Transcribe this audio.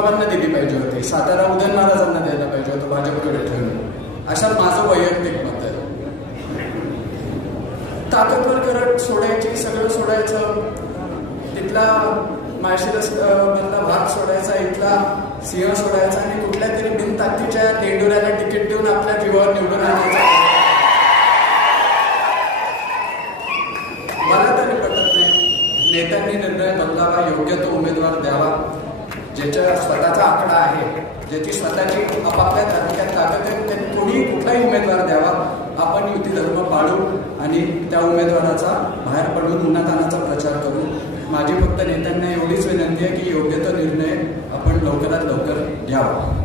विनोबाबांना दिली पाहिजे होती, सातारा उदयनराजांना द्यायला पाहिजे होतं भाजपकडे ठेवून, अशा माझं वैयक्तिक मत आहे. ताकदवर करत सोडायची, सगळं सोडायचं, तिथला माळशिरस मधला भाग सोडायचा, इथला सिंह सोडायचा आणि कुठल्या तरी बिनताकदीच्या टेंडुऱ्याला तिकीट देऊन आपल्या जीवावर निवडून आणायचं. मला तरी पटत नाही. नेत्यांनी निर्णय बदलावा, योग्य तो उमेदवार द्यावा, ज्याच्या स्वतःचा आकडा आहे, ज्याची स्वतःची आपापल्या तालुक्यात ताकद आहे, त्यांनी कोणीही कुठलाही उमेदवार द्यावा. आपण युती धर्म पाळू आणि त्या उमेदवाराचा बाहेर पडून उन्हातानाचा प्रचार करू. माझी फक्त नेत्यांना एवढीच विनंती आहे की योग्य तो निर्णय आपण लवकरात लवकर घ्यावा.